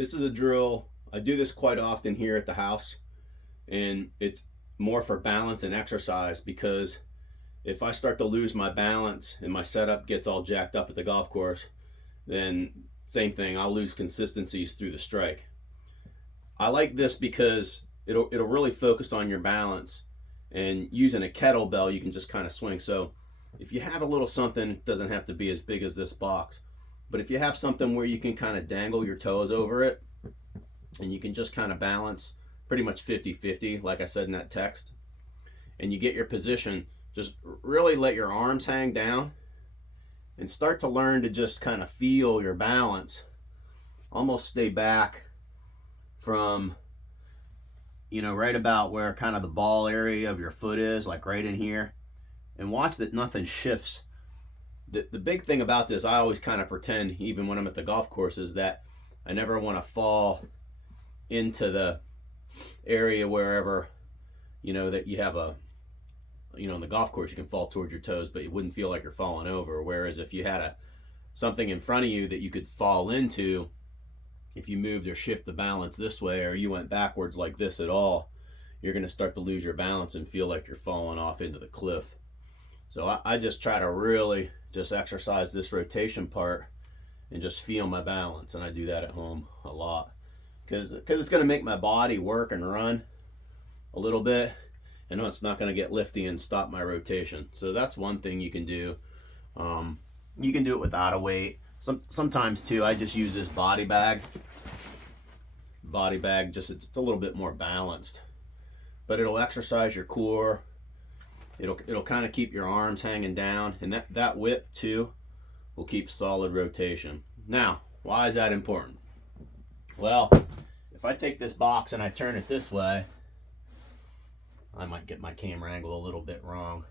This is a drill. I do this quite often here at the house, and it's more for balance and exercise because if I start to lose my balance and my setup gets all jacked up at the golf course, then same thing, I'll lose consistencies through the strike. I like this because it'll really focus on your balance, and using a kettlebell you can just kind of swing. So if you have a little something, it doesn't have to be as big as this box, but if you have something where you can kind of dangle your toes over it and you can just kind of balance pretty much 50-50 like I said in that text, and you get your position, just really let your arms hang down and start to learn to just kind of feel your balance. Almost stay back from, right about where kind of the ball area of your foot is, like right in here, and watch that nothing shifts. The big thing about this, I always kind of pretend, even when I'm at the golf course, is that I never want to fall into the area wherever, that you have on the golf course, you can fall towards your toes, but it wouldn't feel like you're falling over. Whereas if you had something in front of you that you could fall into, if you moved or shift the balance this way, or you went backwards like this at all, you're going to start to lose your balance and feel like you're falling off into the cliff. So I just try to really just exercise this rotation part and just feel my balance, and I do that at home a lot because it's going to make my body work and run a little bit. I know it's not going to get lifty and stop my rotation. So that's one thing you can do. You can do it without a weight. Sometimes too, I just use this body bag. Just it's a little bit more balanced, but it'll exercise your core. It'll kind of keep your arms hanging down, and that width too will keep solid rotation. Now, why is that important? Well, if I take this box and I turn it this way, I might get my camera angle a little bit wrong,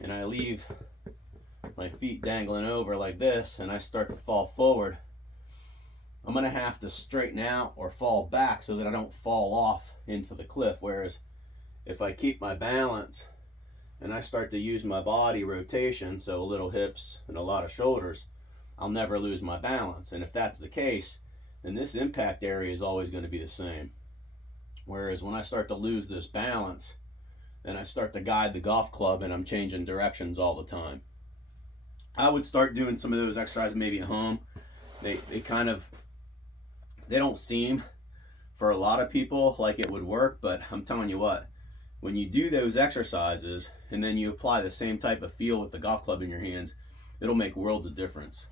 and I leave my feet dangling over like this and I start to fall forward, I'm going to have to straighten out or fall back so that I don't fall off into the cliff. Whereas if I keep my balance and I start to use my body rotation, so a little hips and a lot of shoulders, I'll never lose my balance. And if that's the case, then this impact area is always going to be the same. Whereas when I start to lose this balance, then I start to guide the golf club and I'm changing directions all the time. I would start doing some of those exercises maybe at home. They don't seem for a lot of people like it would work, but I'm telling you what, when you do those exercises and then you apply the same type of feel with the golf club in your hands, it'll make worlds of difference.